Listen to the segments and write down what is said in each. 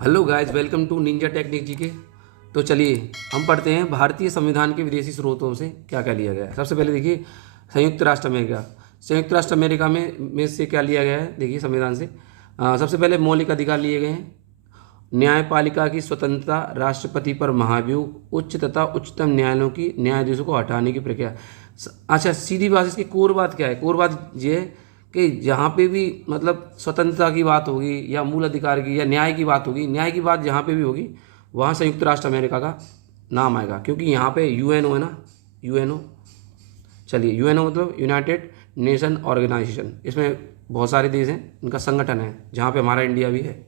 Hello guys, welcome to ninja technique G K. तो चलिए हम पढ़ते हैं भारतीय संविधान के विदेशी स्रोतों से क्या क्या लिया गया है। सबसे पहले देखिए संयुक्त राष्ट्र अमेरिका। संयुक्त राष्ट्र अमेरिका में से क्या लिया गया है, देखिए संविधान से सबसे पहले मौलिक अधिकार लिए गए हैं। न्यायपालिका की स्वतंत्रता, राष्ट्रपति पर महाभियोग, उच्च तथा उच्चतम न्यायालयों की न्यायाधीशों को हटाने की प्रक्रिया। अच्छा, सीधी बात इसकी कोर बात क्या है? कोर बात ये है कि जहाँ पे भी मतलब स्वतंत्रता की बात होगी या मूल अधिकार की या न्याय की बात होगी, न्याय की बात जहाँ पे भी होगी वहाँ संयुक्त राष्ट्र अमेरिका का नाम आएगा, क्योंकि यहाँ पे यूएनओ है ना, यूएनओ। चलिए, यूएनओ मतलब यूनाइटेड नेशन ऑर्गेनाइजेशन, इसमें बहुत सारे देश हैं, इनका संगठन है जहाँ पे हमारा इंडिया भी है।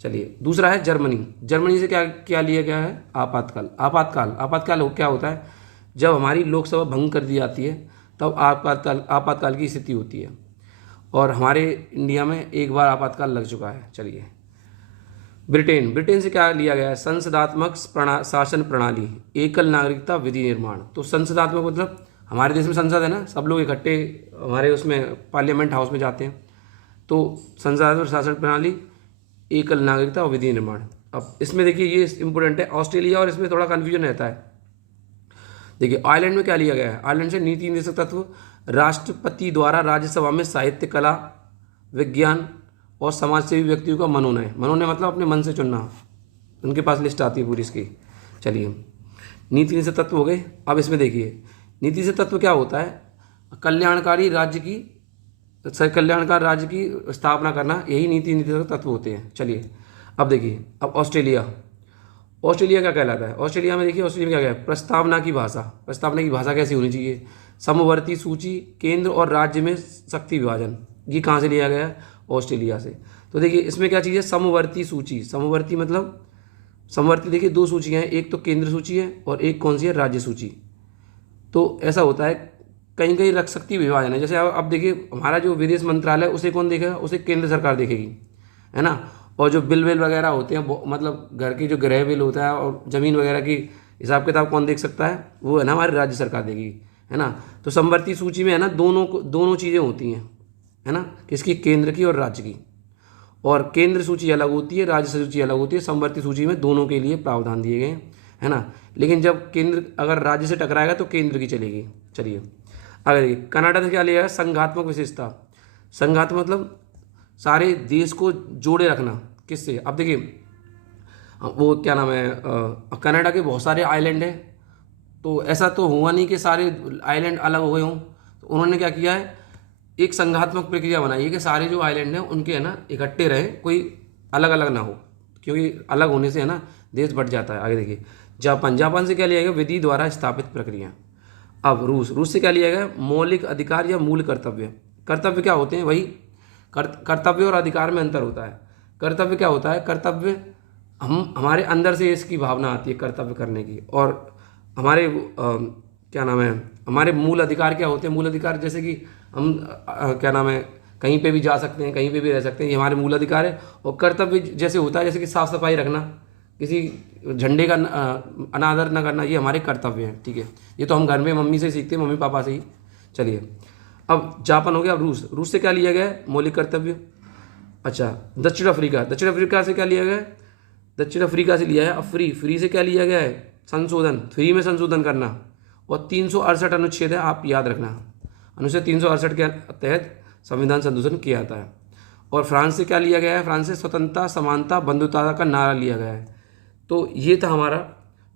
चलिए, दूसरा है जर्मनी। जर्मनी से क्या क्या लिया गया है? आपातकाल। आपातकाल क्या होता है? जब हमारी लोकसभा भंग कर दी जाती है तब आपातकाल की स्थिति होती है, और हमारे इंडिया में एक बार आपातकाल लग चुका है। चलिए, ब्रिटेन से क्या लिया गया है? संसदात्मक शासन प्रणाली, एकल नागरिकता, विधि निर्माण। तो संसदात्मक मतलब हमारे देश में संसद है ना, सब लोग इकट्ठे हमारे उसमें पार्लियामेंट हाउस में जाते हैं। तो संसदात्मक शासन प्रणाली, एकल नागरिकता और विधि निर्माण। अब इसमें देखिए ये इंपॉर्टेंट है, ऑस्ट्रेलिया, और इसमें थोड़ा कन्फ्यूजन रहता है। देखिए आयरलैंड में क्या लिया गया है? आयरलैंड से नीति निर्देशक तत्व, राष्ट्रपति द्वारा राज्यसभा में साहित्य, कला, विज्ञान और समाजसेवी व्यक्तियों का मनोनयन। मनोनयन मतलब अपने मन से चुनना, उनके पास लिस्ट आती है पूरी इसकी। चलिए, नीति निर्देशक तत्व हो गए। अब इसमें देखिए नीति से तत्व क्या होता है? कल्याणकारी राज्य की स्थापना करना, यही नीति निर्देशक तत्व होते हैं। चलिए, अब देखिए, अब ऑस्ट्रेलिया क्या कहलाता है? ऑस्ट्रेलिया में देखिए, ऑस्ट्रेलिया में क्या है? प्रस्तावना की भाषा कैसी होनी चाहिए? समवर्ती सूची, केंद्र और राज्य में शक्ति विभाजन। ये कहाँ से लिया गया है? ऑस्ट्रेलिया से। तो देखिए इसमें क्या चीज़ है? समवर्ती सूची। समवर्ती देखिए दो सूचियाँ हैं, एक तो केंद्र सूची है और एक कौन सी है? राज्य सूची। तो ऐसा होता है, कहीं कहीं रख शक्ति विभाजन है। जैसे अब देखिए हमारा जो विदेश मंत्रालय, उसे कौन देखेगा? उसे केंद्र सरकार देखेगी, है ना। और जो बिल वगैरह होते हैं, मतलब घर की जो गृह बिल होता है और ज़मीन वगैरह की हिसाब किताब कौन देख सकता है? वो है ना हमारी राज्य सरकार देगी, है ना। तो समवर्ती सूची में है ना दोनों चीज़ें होती हैं, है ना, किसकी? केंद्र की और राज्य की। और केंद्र सूची अलग होती है, राज्य सूची अलग होती है। समवर्ती सूची में दोनों के लिए प्रावधान दिए गए, है ना। लेकिन जब केंद्र अगर राज्य से टकराएगा तो केंद्र की चलेगी। चलिए, अगर देखिए कनाडा से क्या लिया है? संघात्मक विशेषता। संघात्मक मतलब सारे देश को जोड़े रखना। किससे? अब देखिए वो क्या नाम है, कनाडा के बहुत सारे आइलैंड हैं, तो ऐसा तो हुआ नहीं कि सारे आइलैंड अलग हो गए हों। तो उन्होंने क्या किया है? एक संघात्मक प्रक्रिया बनाई है कि सारे जो आइलैंड हैं उनके है ना इकट्ठे रहें, कोई अलग अलग ना हो, क्योंकि अलग होने से है ना देश बढ़ जाता है। आगे देखिए जापान से क्या लिया गया? विधि द्वारा स्थापित प्रक्रिया। अब रूस से क्या लिया गया? मौलिक अधिकार या मूल कर्तव्य। कर्तव्य क्या होते हैं? वही कर्तव्य और अधिकार में अंतर होता है। कर्तव्य क्या होता है? कर्तव्य हमारे अंदर से इसकी भावना आती है कर्तव्य करने की, और हमारे क्या नाम है, हमारे मूल अधिकार क्या होते हैं? मूल अधिकार जैसे कि हम क्या नाम है, कहीं पे भी जा सकते हैं, कहीं पे भी रह सकते हैं, ये हमारे मूल अधिकार है। और कर्तव्य जैसे होता है, जैसे कि साफ सफाई रखना, किसी झंडे का अनादर न करना, ये हमारे कर्तव्य हैं। ठीक है, ये तो हम घर में मम्मी से सीखते हैं, मम्मी पापा से ही। चलिए, अब जापान हो गया। अब रूस से क्या लिया गया है? मौलिक कर्तव्य। अच्छा, दक्षिण अफ्रीका से क्या लिया गया है? दक्षिण अफ्रीका से लिया है अब फ्री से क्या लिया गया है? संशोधन, फ्री में संशोधन करना। और 368 अनुच्छेद है, आप याद रखना। अनुच्छेद 368 के तहत संविधान संशोधन किया जाता है। और फ्रांस से क्या लिया गया है? फ्रांस से स्वतंत्रता, समानता, बंधुता का नारा लिया गया है। तो ये था हमारा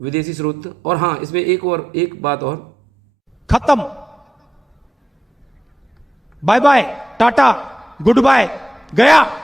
विदेशी स्रोत। और हाँ, इसमें एक बात और, खत्म, bye bye, tata, good bye, गया।